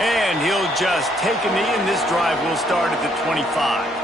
And he'll just take a knee, and this drive will start at the 25.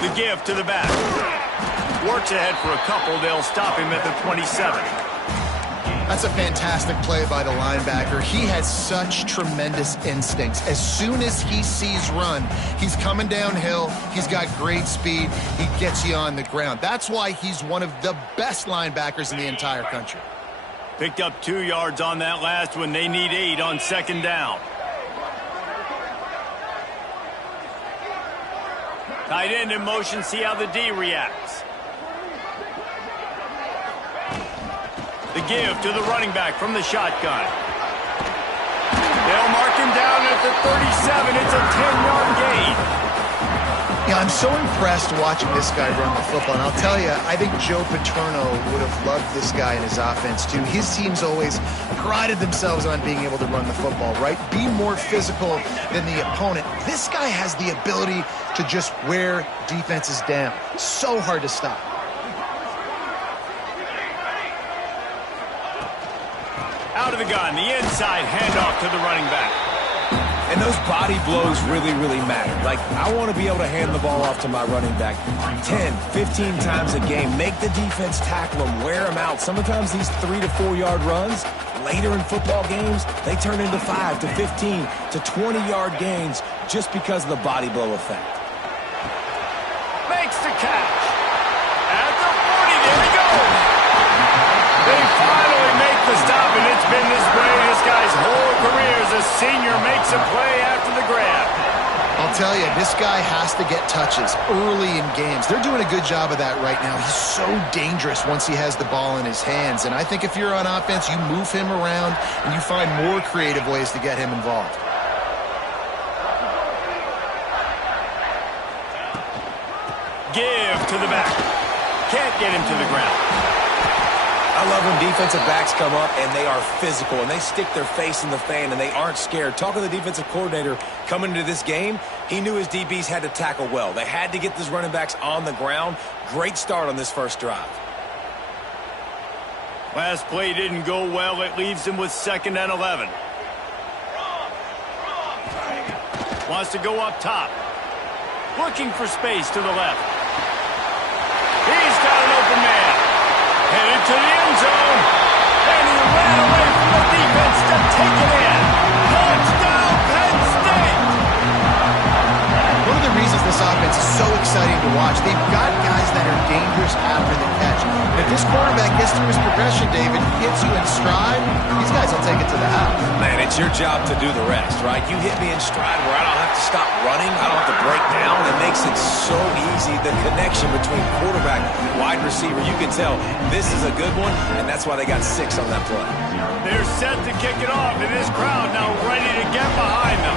The give to the back. Works ahead for a couple. They'll stop him at the 27. That's a fantastic play by the linebacker. He has such tremendous instincts. As soon as he sees run, he's coming downhill. He's got great speed. He gets you on the ground. That's why he's one of the best linebackers in the entire country. Picked up 2 yards on that last one. They need 8 on second down. Tight end in motion, see how the D reacts. The give to the running back from the shotgun. They'll mark him down at the 37. It's a 10-yard gain. Yeah, I'm so impressed watching this guy run the football. And I'll tell you, I think Joe Paterno would have loved this guy in his offense, too. His teams always prided themselves on being able to run the football, right? Be more physical than the opponent. This guy has the ability to just wear defenses down. So hard to stop. Out of the gun, the inside handoff to the running back. And those body blows really, really matter. Like, I want to be able to hand the ball off to my running back 10, 15 times a game. Make the defense tackle them, wear them out. Sometimes these 3 to 4 yard runs, later in football games, they turn into 5 to 15 to 20-yard gains just because of the body blow effect. Makes the catch. At the 40, there he goes. They finally make the stop, and it's been this way this guy's whole career as a senior. Makes a play after the grab. I'll tell you, this guy has to get touches early in games. They're doing a good job of that right now. He's so dangerous once he has the ball in his hands. And I think if you're on offense, you move him around and you find more creative ways to get him involved. Give to the back. Can't get him to the ground. I love when defensive backs come up and they are physical and they stick their face in the fan and they aren't scared. Talking to the defensive coordinator coming into this game, he knew his DBs had to tackle well. They had to get these running backs on the ground. Great start on this first drive. Last play didn't go well. It leaves him with 2nd and 11. Wants to go up top. Looking for space to the left. He's got an open man. Headed to the end zone. And he ran away from the defense to take it in. Touchdown, Penn State! One of the reasons this offense is so exciting to watch, they've got guys that are dangerous after the catch. And if this quarterback gets through his progression, David, hits you in stride, these guys will take it to the house. Man, it's your job to do the rest, right? You hit me in stride where I don't have to stop running. I don't have to break down. It makes it so easy. The connection between quarterback and wide receiver, you can tell this is a good one, and that's why they got 6 on that play. They're set to kick it off, and this crowd now ready to get behind them.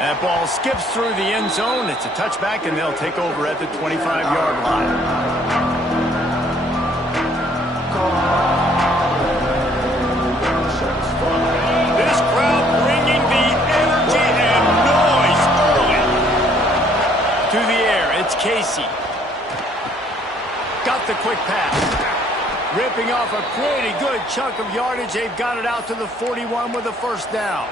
That ball skips through the end zone. It's a touchback, and they'll take over at the 25-yard line. pass. Ripping off a pretty good chunk of yardage. They've got it out to the 41 with a first down.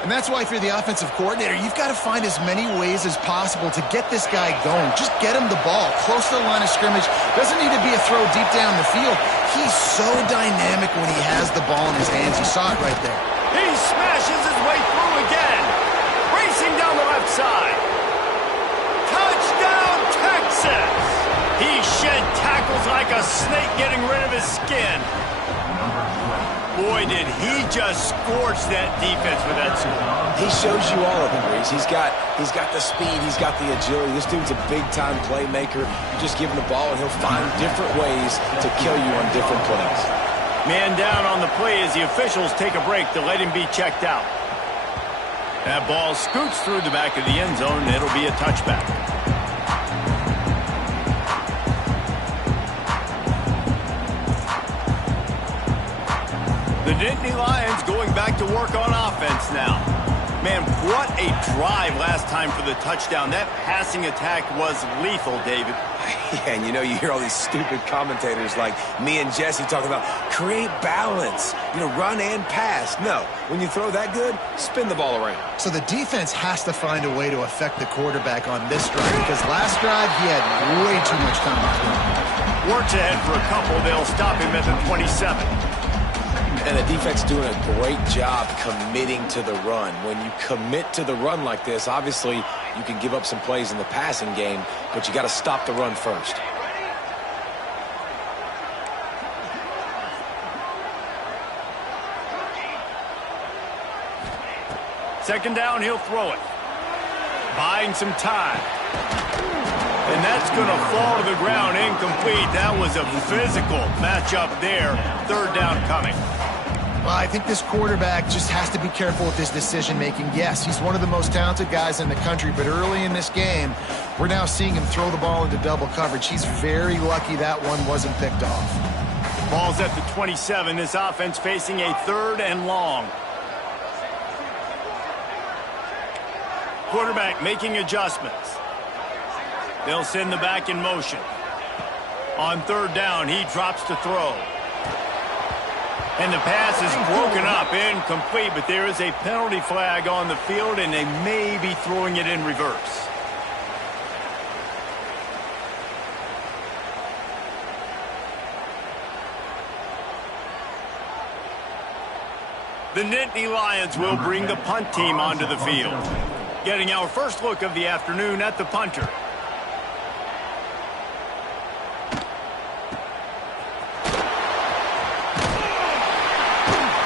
And that's why if you're the offensive coordinator, you've got to find as many ways as possible to get this guy going. Just get him the ball close to the line of scrimmage. Doesn't need to be a throw deep down the field. He's so dynamic when he has the ball in his hands. You saw it right there. He smashes his way through again. Racing down the left side. Touchdown, Texas! He shed tackles like a snake getting rid of his skin. Boy, did he just scorch that defense with that score. He shows you all of it, Reese. He's got the speed. He's got the agility. This dude's a big-time playmaker. You just give him the ball, and he'll find different ways to kill you on different plays. Man down on the play as the officials take a break to let him be checked out. That ball scoots through the back of the end zone, and it'll be a touchback. The Nittany Lions going back to work on offense now. Man, what a drive last time for the touchdown. That passing attack was lethal, David. Yeah, and you hear all these stupid commentators like me and Jesse talking about create balance, run and pass. No, when you throw that good, spin the ball around. So the defense has to find a way to affect the quarterback on this drive because last drive he had way too much time to throw. Works ahead for a couple. They'll stop him at the 27. And the defense doing a great job committing to the run. When you commit to the run like this, obviously you can give up some plays in the passing game, but you got to stop the run first. Second down, he'll throw it. Buying some time. And that's going to fall to the ground incomplete. That was a physical matchup there. Third down coming. Well, I think this quarterback just has to be careful with his decision-making. Yes, he's one of the most talented guys in the country, but early in this game, we're now seeing him throw the ball into double coverage. He's very lucky that one wasn't picked off. Ball's at the 27. This offense facing a third and long. Quarterback making adjustments. They'll send the back in motion. On third down, he drops to throw. And the pass is broken up, incomplete, but there is a penalty flag on the field, and they may be throwing it in reverse. The Nittany Lions will bring the punt team onto the field. Getting our first look of the afternoon at the punter.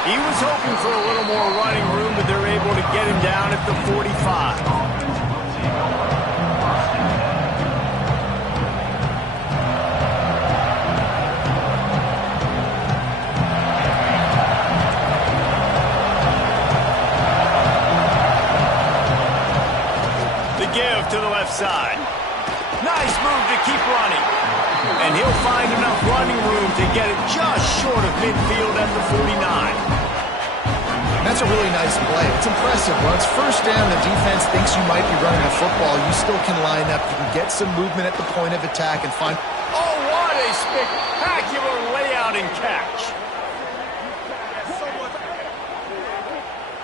He was hoping for a little more running room, but they're able to get him down at the 45. The give to the left side. Nice move to keep running. And he'll find enough running room to get it just short of midfield at the 49. That's a really nice play. It's impressive. When it's first down, the defense thinks you might be running a football. You still can line up. You can get some movement at the point of attack and find... Oh, what a spectacular layout and catch.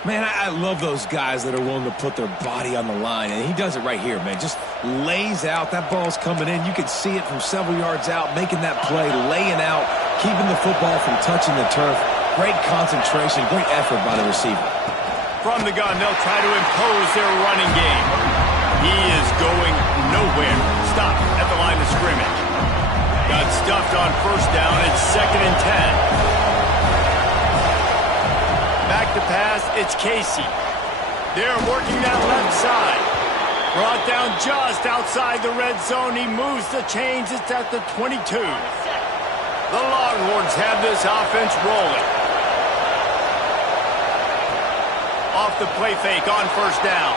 Man, I love those guys that are willing to put their body on the line, and he does it right here, man. Just lays out. That ball's coming in. You can see it from several yards out, making that play, laying out, keeping the football from touching the turf. Great concentration, great effort by the receiver. From the gun, they'll try to impose their running game. He is going nowhere. Stop at the line of scrimmage. Got stuffed on first down. It's 2nd and 10. Back to pass, it's Casey. They're working that left side. Brought down just outside the red zone. He moves the chains. It's at the 22. The Longhorns have this offense rolling. Off the play fake on first down.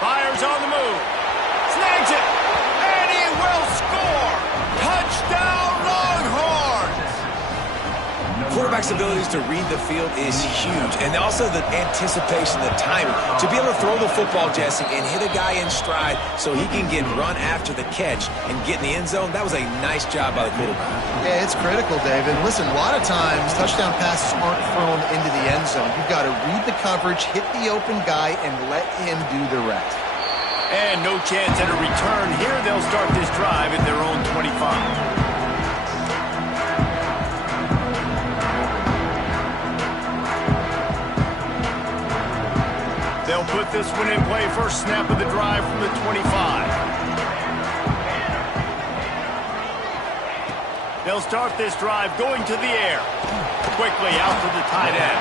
Fires on the move. Snags it. And he will score. Touchdown, Longhorns. Quarterback quarterback's abilities to read the field is huge. And also the anticipation, the timing. To be able to throw the football, Jesse, and hit a guy in stride so he can get run after the catch and get in the end zone, that was a nice job by the quarterback. Yeah, it's critical, David. Listen, a lot of times touchdown passes aren't thrown into the end zone. You've got to read the coverage, hit the open guy, and let him do the rest. And no chance at a return here. They'll start this drive at their own 25. They'll put this one in play. First snap of the drive from the 25. They'll start this drive going to the air. Quickly out to the tight end.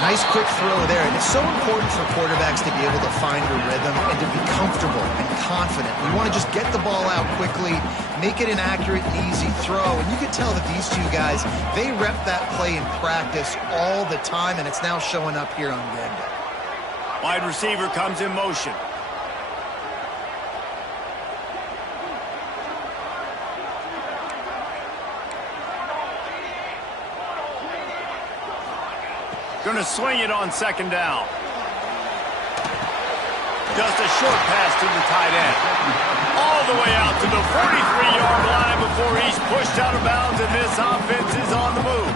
Nice quick throw there. And it's so important for quarterbacks to be able to find a rhythm and to be comfortable and confident. You want to just get the ball out quickly, make it an accurate and easy throw. And you can tell that these two guys, they rep that play in practice all the time, and it's now showing up here on game day. Wide receiver comes in motion. Going to swing it on second down. Just a short pass to the tight end. All the way out to the 43-yard line before he's pushed out of bounds, and this offense is on the move.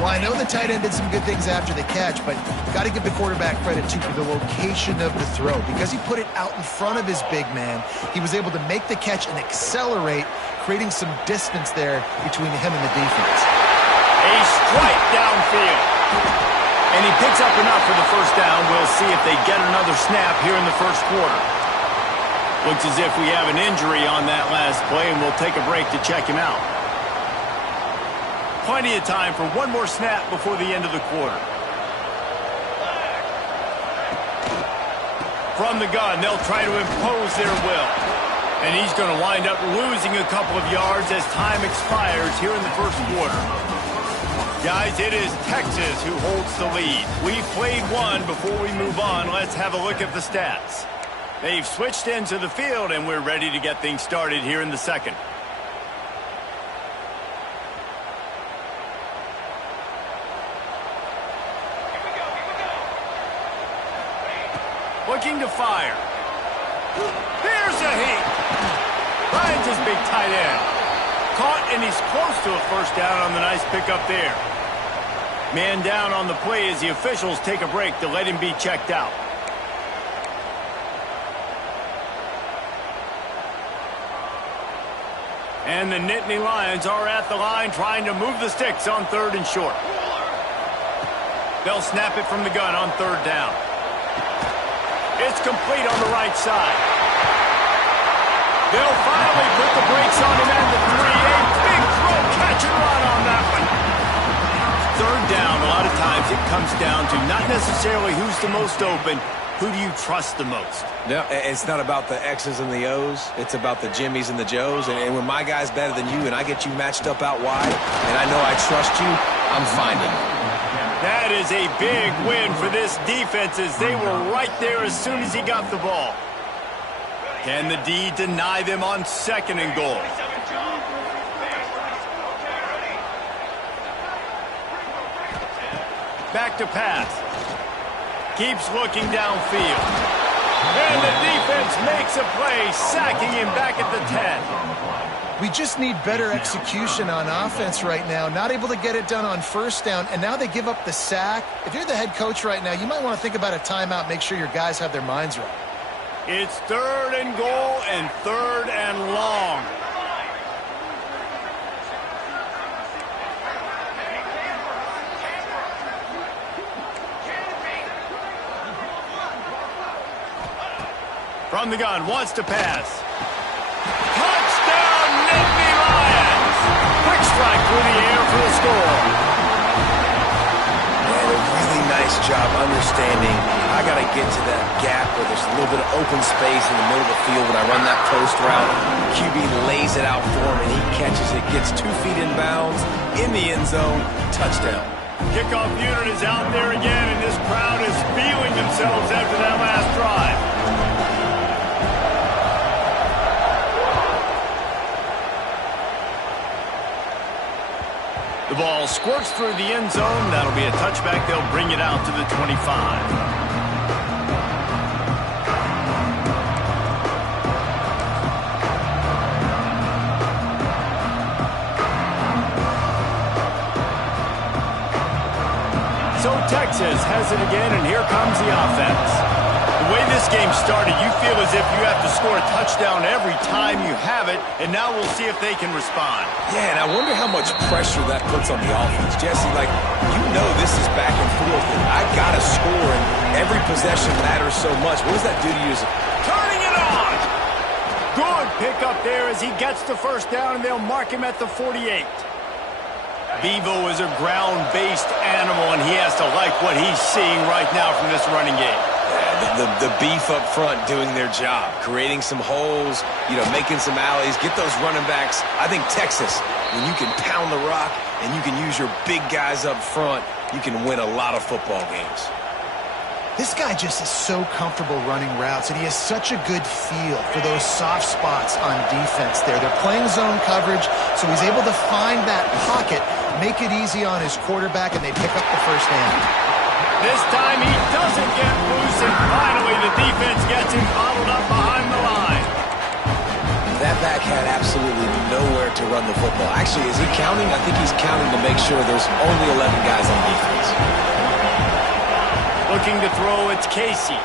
Well, I know the tight end did some good things after the catch, but got to give the quarterback credit, too, for the location of the throw. Because he put it out in front of his big man, he was able to make the catch and accelerate, creating some distance there between him and the defense. A strike downfield. And he picks up enough for the first down. We'll see if they get another snap here in the first quarter. Looks as if we have an injury on that last play, and we'll take a break to check him out. Plenty of time for one more snap before the end of the quarter. From the gun, they'll try to impose their will. And he's going to wind up losing a couple of yards as time expires here in the first quarter. Guys, it is Texas who holds the lead. We've played one. Before we move on, let's have a look at the stats. They've switched into the field, and we're ready to get things started here in the second. Looking to fire. There's a heat. Finds his big tight end. Caught, and he's close to a first down on the nice pickup there. Man down on the play as the officials take a break to let him be checked out. And the Nittany Lions are at the line trying to move the sticks on third and short. They'll snap it from the gun on third down. It's complete on the right side. They'll finally put the brakes on him at the 3. A big throw, catch and run on that one. Third down, a lot of times it comes down to not necessarily who's the most open, who do you trust the most? No, it's not about the X's and the O's. It's about the Jimmys and the Joes. And when my guy's better than you and I get you matched up out wide, and I know I trust you, I'm finding it. That is a big win for this defense as they were right there as soon as he got the ball. Can the D deny them on second and goal? Back to pass. Keeps looking downfield. And the defense makes a play, sacking him back at the 10. We just need better execution on offense right now. Not able to get it done on first down, and now they give up the sack. If you're the head coach right now, you might want to think about a timeout, make sure your guys have their minds right. It's third and goal and third and long. From the gun, wants to pass. Touchdown, Nittany Lions! Quick strike through the air for the score. And a really nice job understanding I got to get to that gap where there's a little bit of open space in the middle of the field when I run that post route. QB lays it out for him, and he catches it, gets 2 feet in bounds, in the end zone, touchdown. Kickoff unit is out there again, and this crowd is feeling themselves after that last drive. The ball squirts through the end zone. That'll be a touchback. They'll bring it out to the 25. So Texas has it again, and here comes the offense. The way this game started, you feel as if you have to score a touchdown every time you have it, and now we'll see if they can respond. Yeah, and I wonder how much pressure that puts on the offense. Jesse, like, you know this is back and forth, and I got to score, and every possession matters so much. What does that do to you? Turning it on! Good pickup there as he gets the first down, and they'll mark him at the 48. Bevo is a ground-based animal, and he has to like what he's seeing right now from this running game. Yeah, the beef up front doing their job, creating some holes, making some alleys, get those running backs. I think Texas, when you can pound the rock and you can use your big guys up front, you can win a lot of football games. This guy just is so comfortable running routes, and he has such a good feel for those soft spots on defense there. They're playing zone coverage, so he's able to find that pocket, make it easy on his quarterback, and they pick up the first down. This time he doesn't get loose, and finally the defense gets him bottled up behind the line. That back had absolutely nowhere to run the football. Actually, is he counting? I think he's counting to make sure there's only 11 guys on defense. Looking to throw, it's Casey.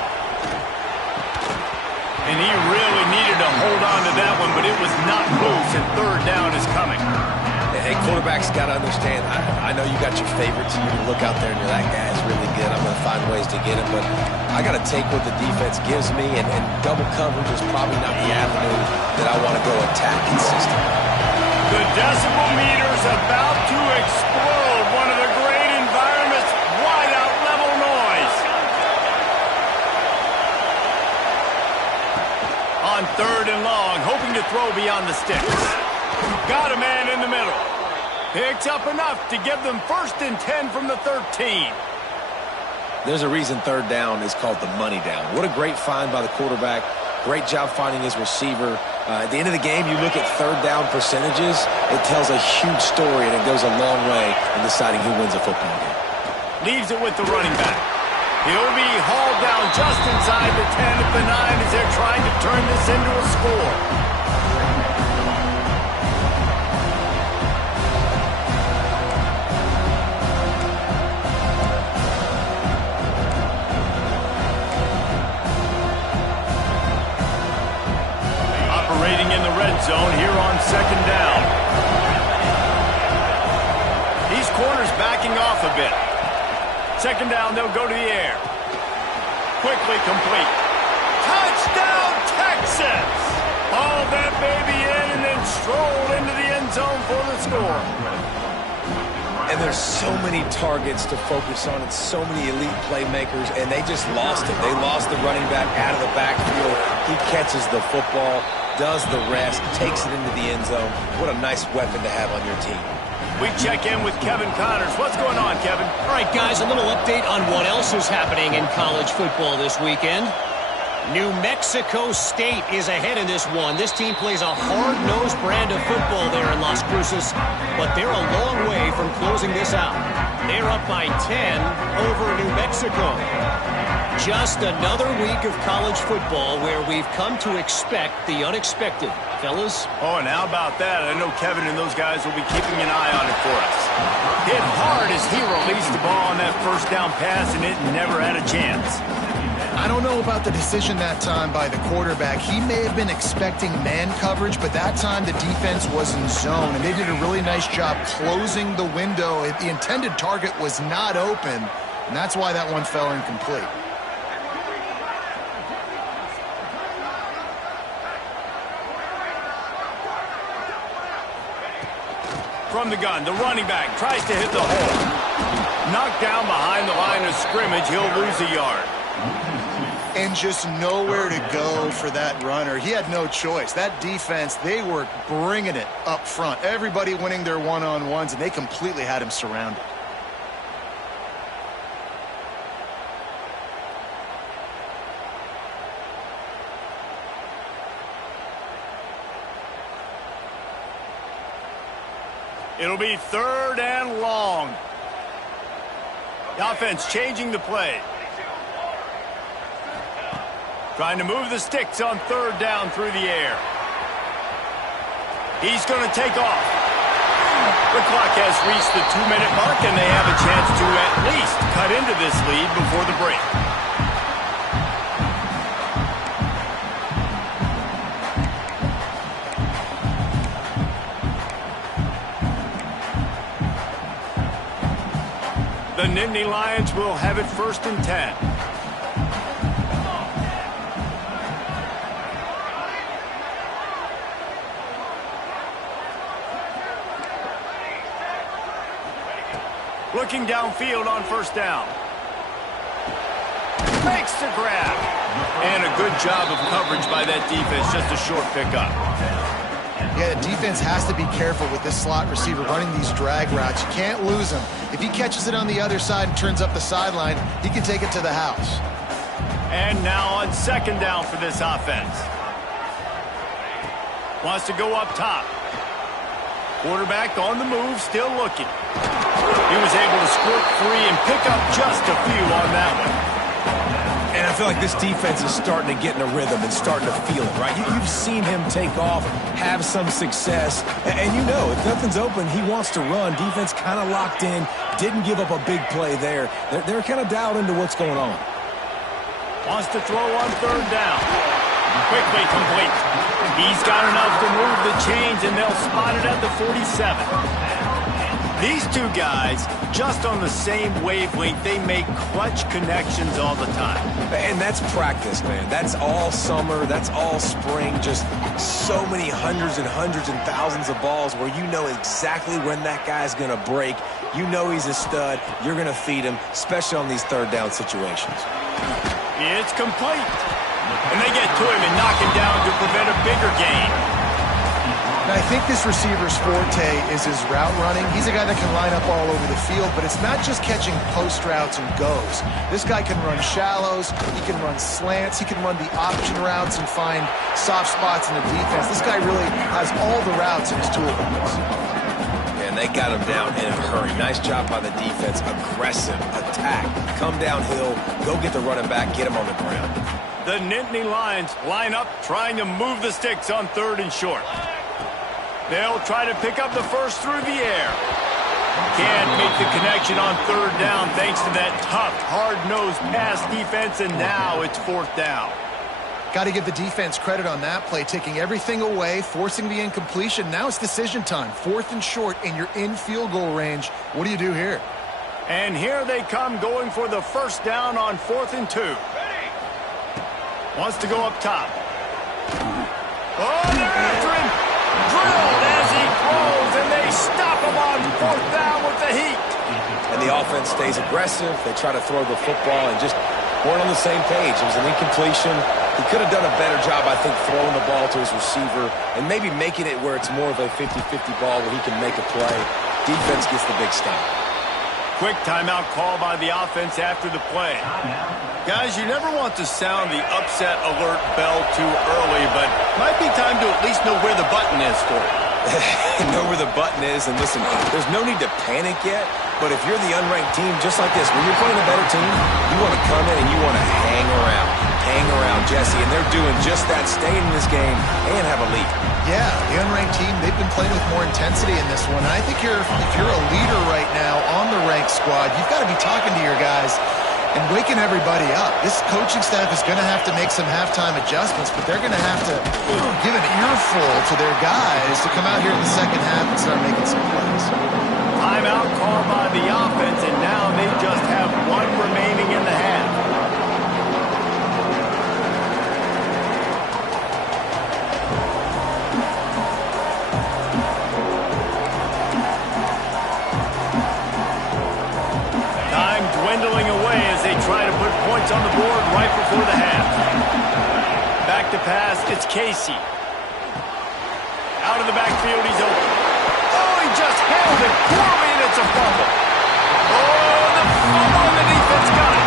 And he really needed to hold on to that one, but it was not loose, and third down is coming. Hey, quarterbacks got to understand, I know you got your favorites, and you look out there and you're that guy's really good. I'm going to find ways to get him, but I got to take what the defense gives me, and double coverage is probably not the avenue that I want to go attack consistently. The decibel meter's about to explode. One of the great environments, wide out level noise. On third and long, hoping to throw beyond the sticks. Got a man in the middle. Picks up enough to give them 1st and 10 from the 13. There's a reason third down is called the money down. What a great find by the quarterback. Great job finding his receiver. At the end of the game, you look at third down percentages. It tells a huge story, and it goes a long way in deciding who wins a football game. Leaves it with the running back. He'll be hauled down just inside the 10 at the 9 as they're trying to turn this into a score. Operating in the red zone here on 2nd down. These corners backing off a bit. 2nd down, they'll go to the air. Quickly complete. Touchdown, Texas! Haul that baby in and then stroll into the end zone for the score. And there's so many targets to focus on and so many elite playmakers, and they just lost it. They lost the running back out of the backfield. He catches the football, does the rest, takes it into the end zone. What a nice weapon to have on your team. We check in with Kevin Connors. What's going on, Kevin? All right, guys, a little update on what else is happening in college football this weekend. New Mexico State is ahead in this one. This team plays a hard-nosed brand of football there in Las Cruces, but they're a long way from closing this out. They're up by 10 over New Mexico. Just another week of college football where we've come to expect the unexpected. Fellas? Oh, and how about that? I know Kevin and those guys will be keeping an eye on it for us. Hit hard as he released the ball on that first down pass, and it never had a chance. I don't know about the decision that time by the quarterback. He may have been expecting man coverage, but that time the defense was in zone, and they did a really nice job closing the window. The intended target was not open, and that's why that one fell incomplete. From the gun, the running back tries to hit the hole. Knocked down behind the line of scrimmage, he'll lose a yard. And just nowhere to go for that runner. He had no choice. That defense, they were bringing it up front. Everybody winning their one-on-ones, and they completely had him surrounded. It'll be 3rd and long. The offense changing the play. Trying to move the sticks on 3rd down through the air. He's going to take off. The clock has reached the 2-minute mark, and they have a chance to at least cut into this lead before the break. The Nittany Lions will have it 1st and 10. Looking downfield on 1st down. Makes the grab. And a good job of coverage by that defense. Just a short pickup. Yeah, the defense has to be careful with this slot receiver running these drag routes. You can't lose him. If he catches it on the other side and turns up the sideline, he can take it to the house. And now on 2nd down for this offense. Wants to go up top. Quarterback on the move, still looking. He was able to squirt free and pick up just a few on that one. And I feel like this defense is starting to get in a rhythm and starting to feel it, right? You've seen him take off, have some success, and you know, if nothing's open, he wants to run. Defense kind of locked in, didn't give up a big play there. They're kind of dialed into what's going on. Wants to throw on 3rd down. Quickly complete. He's got enough to move the chains, and they'll spot it at the 47. These two guys, just on the same wavelength, they make clutch connections all the time. And that's practice, man. That's all summer. That's all spring. Just so many hundreds and thousands of balls where you know exactly when that guy's going to break. You know he's a stud. You're going to feed him, especially on these 3rd down situations. It's complete. And they get to him and knock him down to prevent a bigger gain. And I think this receiver's forte is his route running. He's a guy that can line up all over the field, but it's not just catching post routes and goes. This guy can run shallows, he can run slants, he can run the option routes and find soft spots in the defense. This guy really has all the routes in his toolbox. And they got him down in a hurry. Nice job by the defense. Aggressive, attack, come downhill, go get the running back, get him on the ground. The Nittany Lions line up trying to move the sticks on 3rd and short. They'll try to pick up the first through the air. Can't make the connection on 3rd down thanks to that tough, hard-nosed pass defense, and now it's 4th down. Got to give the defense credit on that play, taking everything away, forcing the incompletion. Now it's decision time. 4th and short, and you're in field goal range. What do you do here? And here they come going for the 1st down on 4th and 2. Wants to go up top. Oh, they're after him. Drilled as he throws, and they stop him on 4th down with the heat. And the offense stays aggressive. They try to throw the football and just weren't on the same page. It was an incompletion. He could have done a better job, I think, throwing the ball to his receiver and maybe making it where it's more of a 50-50 ball where he can make a play. Defense gets the big stop. Quick timeout call by the offense after the play. Guys, you never want to sound the upset alert bell too early, but might be time to at least know where the button is for it. Know where the button is, and listen, there's no need to panic yet, but if you're the unranked team, just like this, when you're playing a better team, you want to come in and you want to hang around, Jesse, and they're doing just that, staying in this game and have a lead. Yeah, the unranked team, they've been playing with more intensity in this one. And I think if you're a leader right now on the ranked squad, you've got to be talking to your guys and waking everybody up. This coaching staff is going to have to make some halftime adjustments, but they're going to have to give an earful to their guys to come out here in the second half and start making some plays. Timeout called by the offense, and now they just have one remaining in the half. Dwindling away as they try to put points on the board right before the half. Back to pass, it's Casey. Out of the backfield, he's open. Oh, he just held it poorly, and it's a fumble. Oh, the fumble, and the defense got it.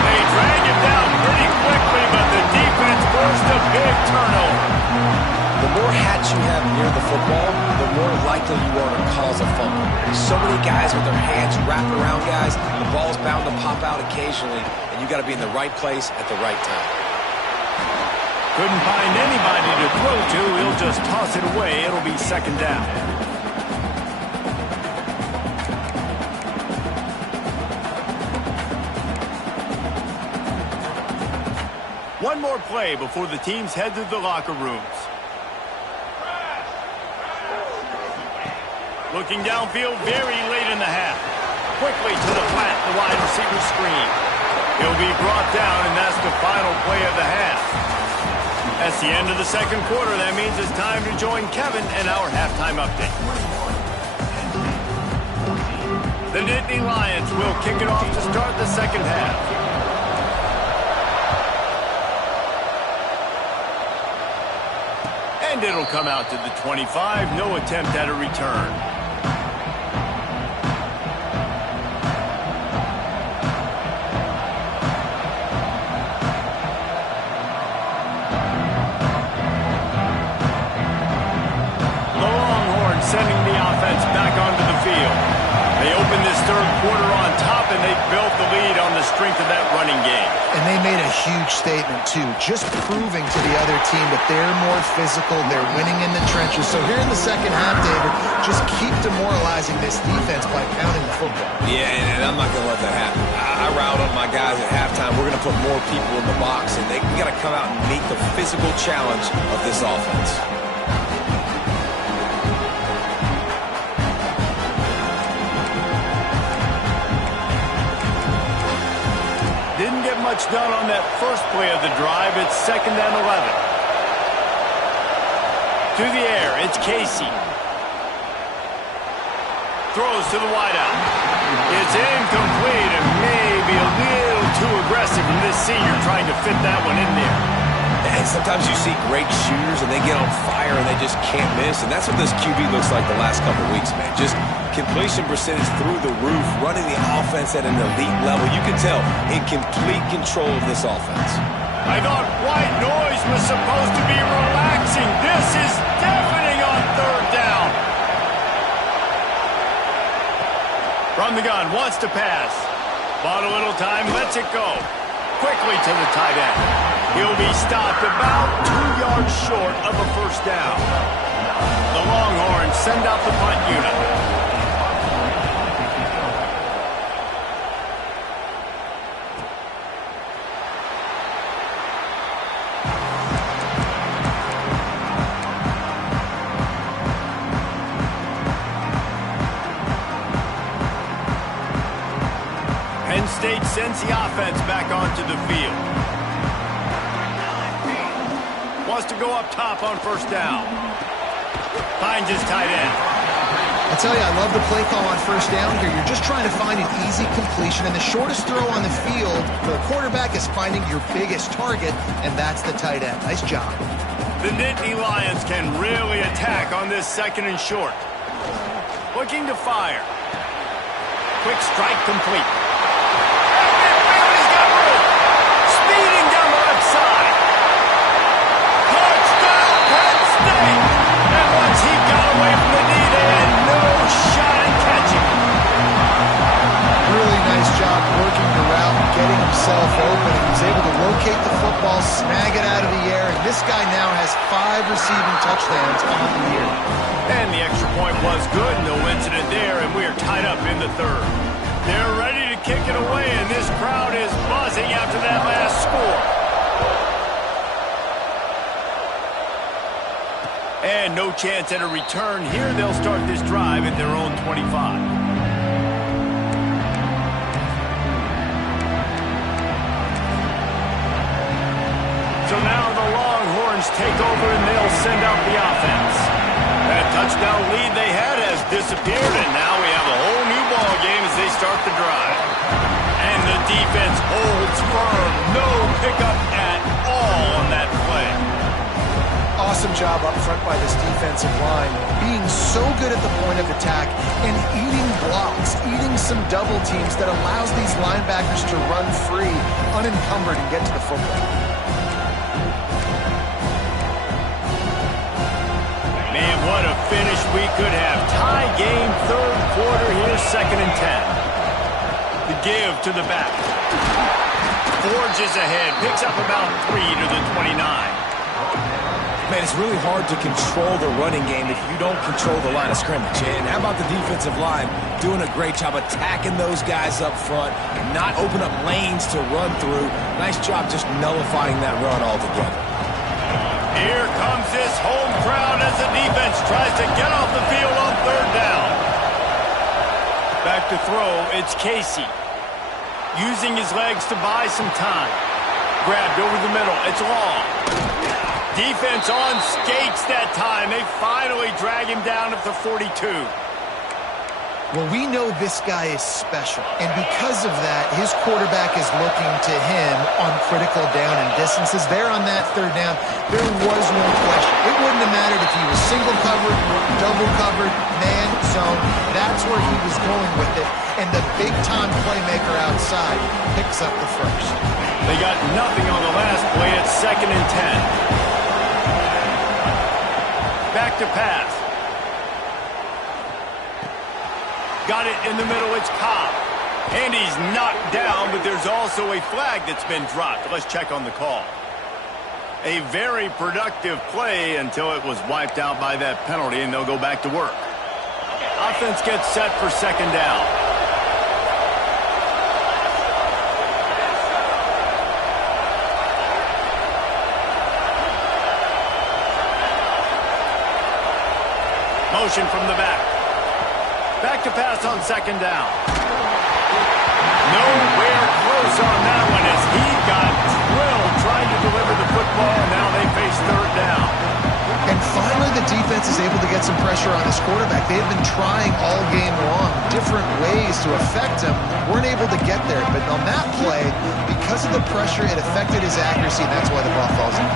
They drag him down pretty quickly, but the defense forced a big turnover. The more hats you have near the football, the more likely you are to cause a fumble. So many guys with their hands wrapped around guys, the ball's bound to pop out occasionally, and you got to be in the right place at the right time. Couldn't find anybody to throw to. He'll just toss it away. It'll be second down. One more play before the teams head to the locker rooms. Looking downfield very late in the half. Quickly to the flat, the wide receiver screen. He'll be brought down, and that's the final play of the half. That's the end of the second quarter. That means it's time to join Kevin and our halftime update. The Nittany Lions will kick it off to start the second half. And it'll come out to the 25. No attempt at a return. Sending the offense back onto the field. They opened this third quarter on top, and they built the lead on the strength of that running game. And they made a huge statement, too, just proving to the other team that they're more physical, they're winning in the trenches. So here in the second half, David, just keep demoralizing this defense by pounding the football. Yeah, and I'm not going to let that happen. I riled up my guys at halftime. We're going to put more people in the box, and we got to come out and meet the physical challenge of this offense. Didn't get much done on that first play of the drive. It's second and 11. To the air, it's Casey. Throws to the wideout. It's incomplete and maybe a little too aggressive from this senior trying to fit that one in there. And sometimes you see great shooters and they get on fire and they just can't miss. And that's what this QB looks like the last couple weeks, man. Just completion percentage through the roof, running the offense at an elite level. You can tell in complete control of this offense. I thought white noise was supposed to be relaxing. This is deafening on third down. From the gun, wants to pass. Bought a little time, lets it go. Quickly to the tight end. He'll be stopped about 2 yards short of a first down. The Longhorns send out the punt unit. Penn State sends the offense back onto the field. Wants to go up top on first down. Finds his tight end. I tell you, I love the play call on first down here. You're just trying to find an easy completion, and the shortest throw on the field for a quarterback is finding your biggest target, and that's the tight end. Nice job. The Nittany Lions can really attack on this second and short. Looking to fire. Quick strike complete. He's got room. Speeding down the left side. Touchdown, Penn State! And once he got away from the D, they had no shot at catching him. Really nice job working the route and getting himself open. He was able to locate the football, snag it out of the air, and this guy now has 5 receiving touchdowns on the year. And the extra point was good, no incident there, and we are tied up in the third. They're ready to kick it away, and this crowd is buzzing after that last score. And no chance at a return here. They'll start this drive at their own 25. So now the Longhorns take over, and they'll send out the offense. That touchdown lead they had has disappeared, and now we have a whole new ball game as they start the drive. And the defense holds firm. No pickup at all on that play. Awesome job up front by this defensive line, being so good at the point of attack and eating blocks, eating some double teams that allows these linebackers to run free, unencumbered, and get to the football. Man, what a finish we could have. Tie game, third quarter here, 2nd and 10. The give to the back. Forges ahead, picks up about 3 to the 29. Man, it's really hard to control the running game if you don't control the line of scrimmage. And how about the defensive line doing a great job attacking those guys up front, not open up lanes to run through. Nice job just nullifying that run altogether. Here comes this home crowd as the defense tries to get off the field on 3rd down. Back to throw, it's Casey. Using his legs to buy some time. Grabbed over the middle, it's long. Defense on skates that time. They finally drag him down at the 42. Well, we know this guy is special, and because of that, his quarterback is looking to him on critical down and distances. There on that 3rd down, there was no question. It wouldn't have mattered if he was single covered, double covered, man, zone. That's where he was going with it, and the big-time playmaker outside picks up the first. They got nothing on the last play. It's 2nd and 10. Back to pass. Got it in the middle, it's Cobb. And he's knocked down, but there's also a flag that's been dropped. Let's check on the call. A very productive play until it was wiped out by that penalty, and they'll go back to work. Offense gets set for 2nd down. Motion from the back. Back to pass on 2nd down. Nowhere close on that one as he got drilled trying to deliver the football. Now they face 3rd down. And finally the defense is able to get some pressure on his quarterback. They've been trying all game long different ways to affect him. Weren't able to get there. But on that play, because of the pressure, it affected his accuracy, and that's why the ball falls in.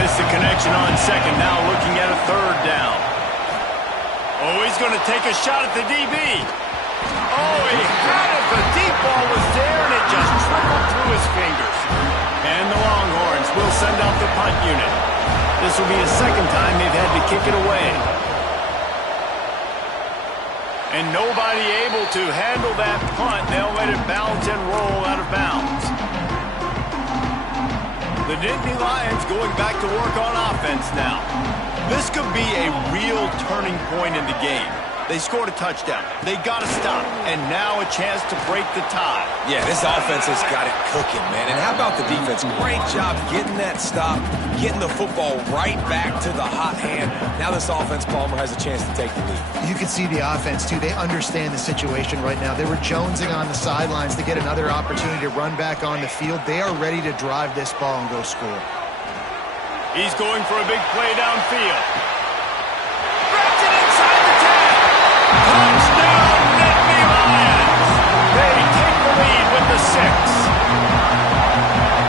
Missed the connection on 2nd. Now looking at a 3rd down. Oh, he's going to take a shot at the DB. Oh, he had it. The deep ball was there, and it just trickled through his fingers. And the Longhorns will send out the punt unit. This will be the 2nd time they've had to kick it away. And nobody able to handle that punt. They'll let it bounce and roll out of bounds. The Nittany Lions going back to work on offense now. This could be a real turning point in the game. They scored a touchdown. They got to stop. And now a chance to break the tie. Yeah, this offense has got it cooking, man. And how about the defense? Great job getting that stop, getting the football right back to the hot hand. Now this offense, Palmer, has a chance to take the lead. You can see the offense, too. They understand the situation right now. They were jonesing on the sidelines to get another opportunity to run back on the field. They are ready to drive this ball and go score. He's going for a big play downfield. Wrapped it inside the 10. Touchdown, Nittany Lions. They take the lead with the 6.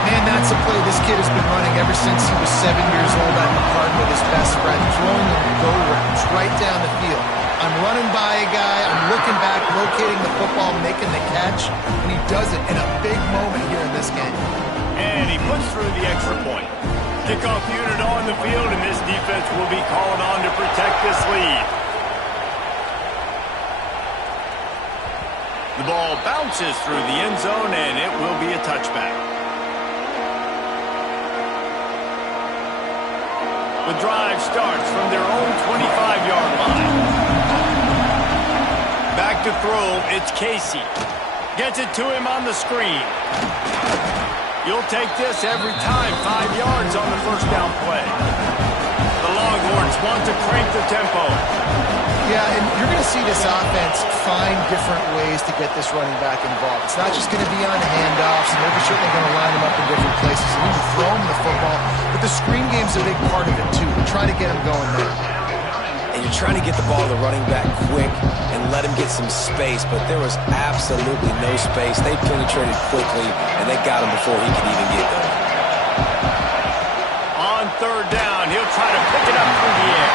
Man, that's a play this kid has been running ever since he was 7 years old at the park with his best friend, throwing them go routes right down the field. I'm running by a guy, I'm looking back, locating the football, making the catch, and he does it in a big moment here in this game. And he puts through the extra point. Kickoff unit on the field, and this defense will be called on to protect this lead. The ball bounces through the end zone, and it will be a touchback. The drive starts from their own 25-yard line. Back to throw, it's Casey. Gets it to him on the screen. You'll take this every time. 5 yards on the 1st down play. The Longhorns want to crank the tempo. Yeah, and you're going to see this offense find different ways to get this running back involved. It's not just going to be on handoffs, and they're certainly going to line them up in different places and even throw them the football. But the screen game's a big part of it, too. We're trying to get them going there. And you're trying to get the ball to the running back quick and let him get some space, but there was absolutely no space. They penetrated quickly, and they got him before he could even get there. On 3rd down, he'll try to pick it up through the air.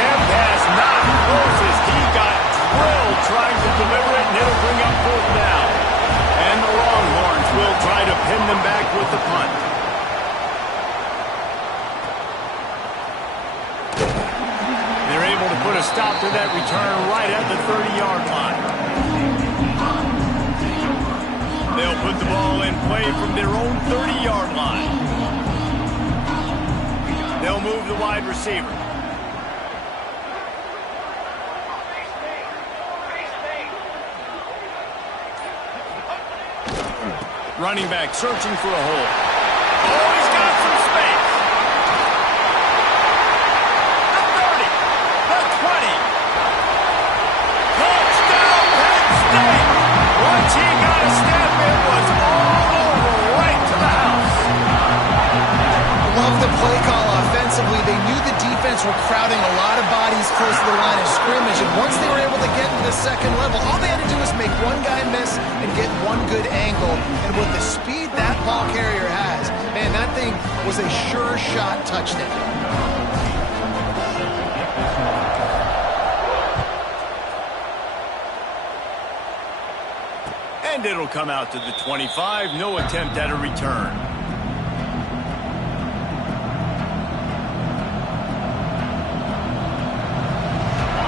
That pass not closes. He got drilled trying to deliver it, and it'll bring up 4th down. And the Longhorns will try to pin them back with the punt. a stop to that return right at the 30-yard line. They'll put the ball in play from their own 30-yard line. They'll move the wide receiver. Running back searching for a hole. Oh, he's got some space. The 30, the 20. Touchdown, Penn State. Once he got a step, it was all over, right to the house. Love the play call offensively. They knew the defense were crowding a lot of bodies close to the line of scrimmage, and once they were able to get into the second level, all they had to do was make one guy miss and get one good angle. And with the speed that ball carrier has, man, that thing was a sure shot touchdown. And it'll come out to the 25. No attempt at a return.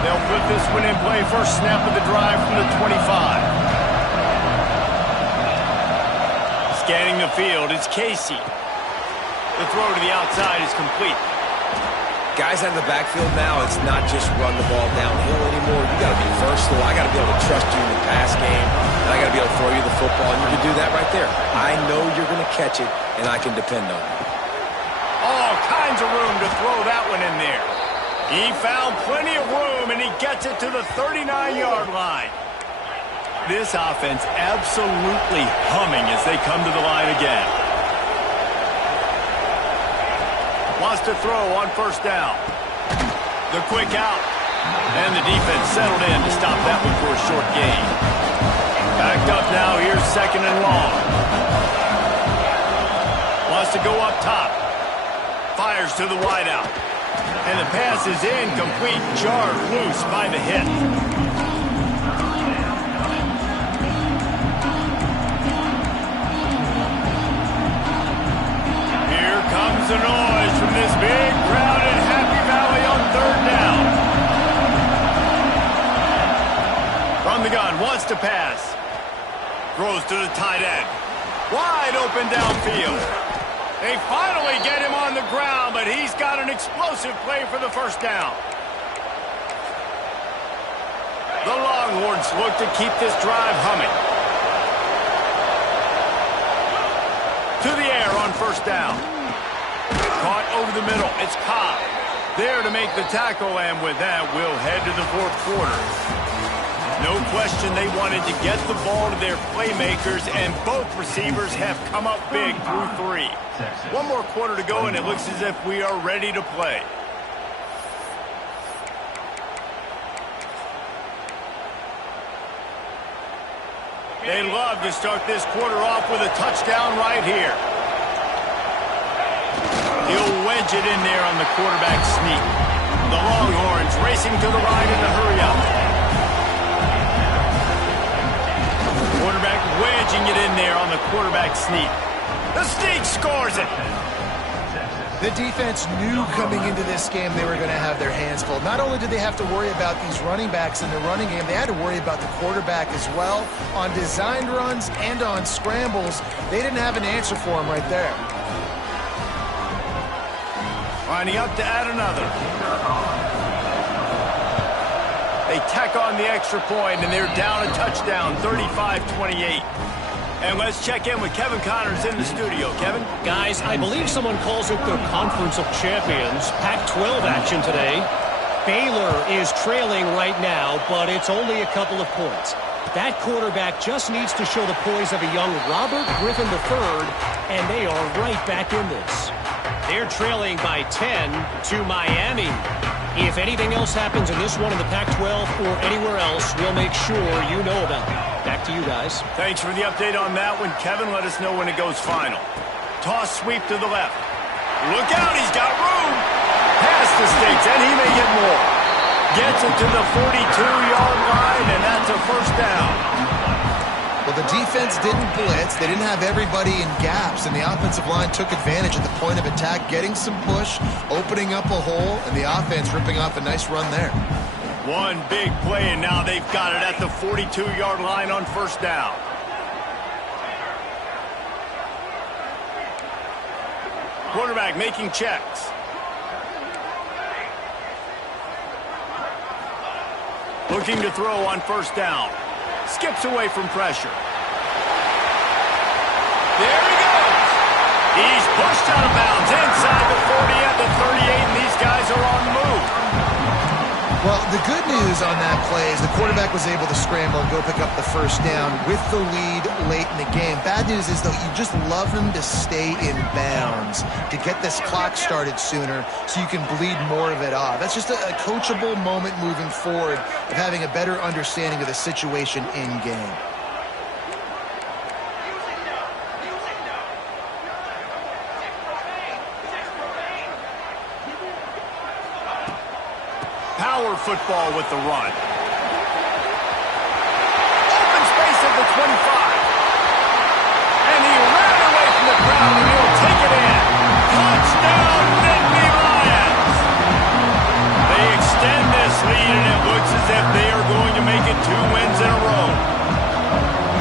They'll put this one in play. First snap of the drive from the 25. Scanning the field, it's Casey. The throw to the outside is complete. Guys out of the backfield now, it's not just run the ball downhill anymore. You got to be versatile. I got to be able to trust you in the pass game, and I got to be able to throw you the football, and you can do that right there. I know you're going to catch it, and I can depend on you. All kinds of room to throw that one in there. He found plenty of room, and he gets it to the 39-yard line. This offense absolutely humming as they come to the line again. Wants to throw on first down. The quick out. And the defense settled in to stop that one for a short gain. Backed up now. Here's second and long. Wants to go up top. Fires to the wideout. And the pass is incomplete. Jarred loose by the hit. Here comes the noise from this big crowd in Happy Valley on third down. From the gun, wants to pass. Throws to the tight end. Wide open downfield. They finally get him on the ground, but he's got an explosive play for the first down. The Longhorns look to keep this drive humming. To the air on first down. Caught over the middle. It's Cobb. There to make the tackle, and with that, we'll head to the fourth quarter. No question they wanted to get the ball to their playmakers, and both receivers have come up big through three. One more quarter to go, and it looks as if we are ready to play. They love to start this quarter off with a touchdown right here. He'll wedge it in there on the quarterback sneak. The Longhorns racing to the line in the hurry-up. Quarterback wedging it in there on the quarterback sneak. The sneak scores it. The defense knew coming into this game they were going to have their hands full. Not only did they have to worry about these running backs in the running game, they had to worry about the quarterback as well. On designed runs and on scrambles, they didn't have an answer for him right there. Lining up to add another. They tack on the extra point, and they're down a touchdown, 35-28. And let's check in with Kevin Connors in the studio. Kevin? Guys, I believe someone calls it the Conference of Champions. Pac-12 action today. Baylor is trailing right now, but it's only a couple of points. That quarterback just needs to show the poise of a young Robert Griffin III, and they are right back in this. They're trailing by 10 to Miami. If anything else happens in this one in the Pac-12 or anywhere else, we'll make sure you know about it. Back to you guys. Thanks for the update on that one, Kevin. Let us know when it goes final. Toss sweep to the left. Look out, he's got room. Pass to Stakes, and he may get more. Gets it to the 42-yard line, and that's a first down. Well, the defense didn't blitz. They didn't have everybody in gaps, and the offensive line took advantage at the point of attack, getting some push, opening up a hole, and the offense ripping off a nice run there. One big play, and now they've got it at the 42-yard line on first down. Quarterback making checks. Looking to throw on first down. Skips away from pressure. There he goes. He's pushed out of bounds inside the 40 at the 38, and these guys are on the move. Well, the good news on that play is the quarterback was able to scramble and go pick up the first down with the lead late in the game. Bad news is, though, you just love him to stay in bounds to get this clock started sooner so you can bleed more of it off. That's just a coachable moment moving forward of having a better understanding of the situation in game. Power football with the run. Open space at the 25. And he ran away from the crowd, and he'll take it in. Touchdown, Nittany Lions! They extend this lead, and it looks as if they are going to make it 2 wins in a row.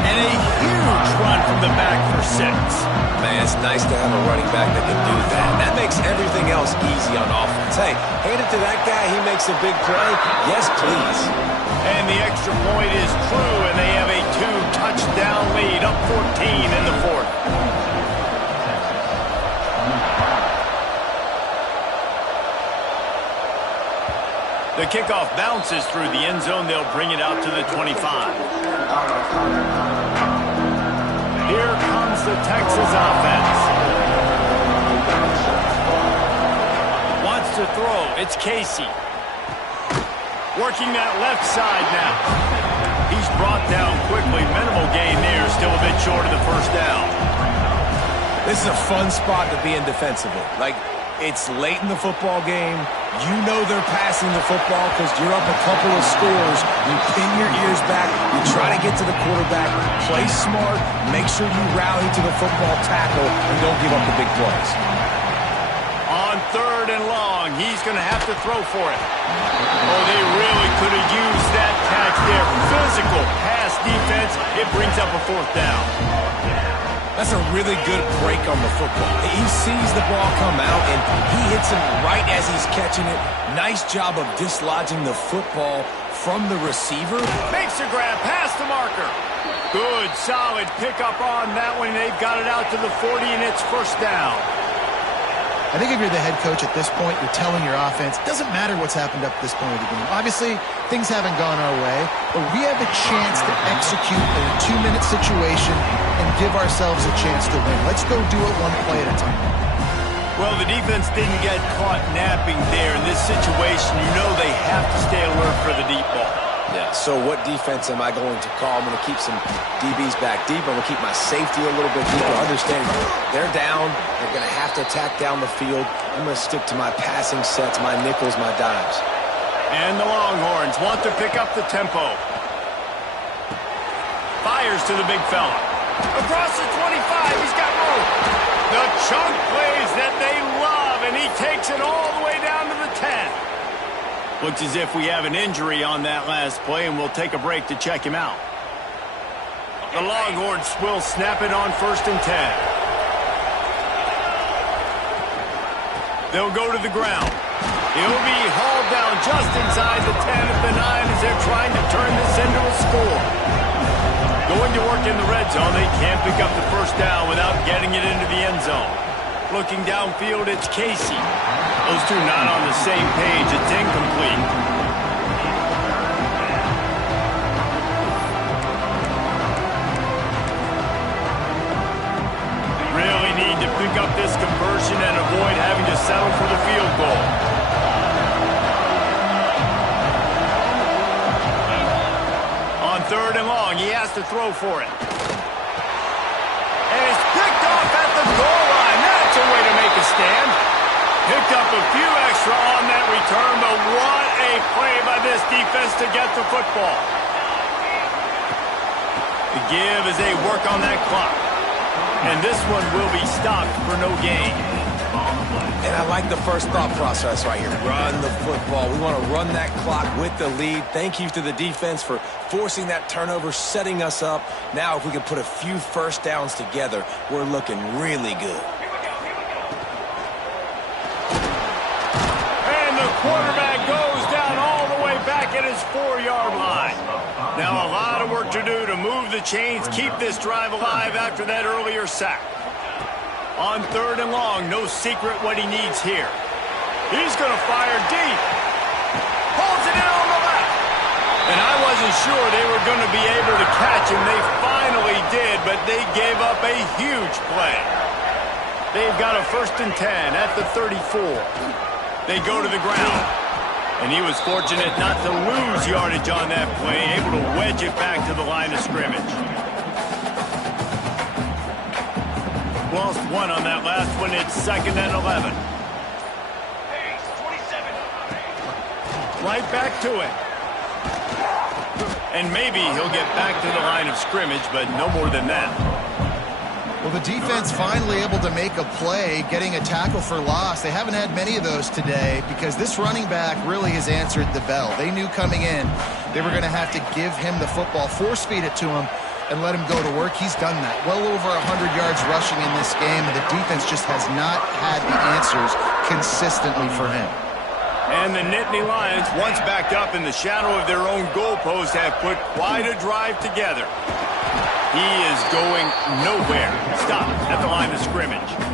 And a huge run from the back for 6. Man, it's nice to have a running back that can do that. That makes everything else easy on offense. Hey, hand it to that guy. He makes a big play. Yes, please. And the extra point is true, and they have a 2-touchdown lead, up 14 in the 4th. The kickoff bounces through the end zone. They'll bring it out to the 25. Here comes the Texas offense. Wants to throw. It's Casey. Working that left side now. He's brought down quickly. Minimal gain there. Still a bit short of the first down. This is a fun spot to be in defensively. Like, it's late in the football game. You know they're passing the football because you're up a couple of scores. You pin your ears back. You try to get to the quarterback. Play smart. Make sure you rally to the football tackle and don't give up the big plays. On 3rd and long, he's going to have to throw for it. Oh, they really could have used that catch there. Physical pass defense. It brings up a 4th down. That's a really good break on the football. He sees the ball come out, and he hits him right as he's catching it. Nice job of dislodging the football from the receiver. Makes a grab past the marker. Good, solid pickup on that one. They've got it out to the 40, and it's first down. I think if you're the head coach at this point, you're telling your offense, it doesn't matter what's happened up to this point of the game. Obviously, things haven't gone our way, but we have a chance to execute in a 2-minute situation and give ourselves a chance to win. Let's go do it one play at a time. Well, the defense didn't get caught napping there. In this situation, you know they have to stay alert for the deep ball. Yeah, so what defense am I going to call? I'm going to keep some DBs back deep. I'm going to keep my safety a little bit deeper. Understanding they're down. They're going to have to attack down the field. I'm going to stick to my passing sets, my nickels, my dimes. And the Longhorns want to pick up the tempo. Fires to the big fella. Across the 25, he's got room. The chunk plays that they love, and he takes it all the way down to the 10. Looks as if we have an injury on that last play, and we'll take a break to check him out. The Longhorns will snap it on 1st and 10. They'll go to the ground. He'll be hauled down just inside the 10 at the 9 as they're trying to turn this into a score. Going to work in the red zone. They can't pick up the first down without getting it into the end zone. Looking downfield, it's Casey. Those two not on the same page. It's incomplete. Really need to pick up this conversion and avoid having to settle for the field goal. On 3rd and long, he has to throw for it. And it's picked off at the goal line. That's a way to make a stand. Picked up a few extra on that return, but what a play by this defense to get the football. The give as they work on that clock. And this one will be stopped for no gain. And I like the first thought process right here. Run the football. We want to run that clock with the lead. Thank you to the defense for forcing that turnover, setting us up. Now if we can put a few first downs together, we're looking really good. And the quarterback goes down all the way back at his 4-yard line. Now a lot of work to do to move the chains, keep this drive alive after that earlier sack. On 3rd and long, no secret what he needs here. He's going to fire deep. Holds it in on the left. And I wasn't sure they were going to be able to catch him. They finally did, but they gave up a huge play. They've got a 1st and 10 at the 34. They go to the ground. And he was fortunate not to lose yardage on that play, able to wedge it back to the line of scrimmage. Lost one on that last one. It's 2nd and 11. Right back to it. And maybe he'll get back to the line of scrimmage, but no more than that. Well, the defense finally able to make a play, getting a tackle for loss. They haven't had many of those today because this running back really has answered the bell. They knew coming in they were going to have to give him the football, force-feed it to him, and let him go to work. He's done that. Well over 100 yards rushing in this game, and the defense just has not had the answers consistently for him. And the Nittany Lions, once backed up in the shadow of their own goalpost, have put quite a drive together. He is going nowhere. Stop at the line of scrimmage.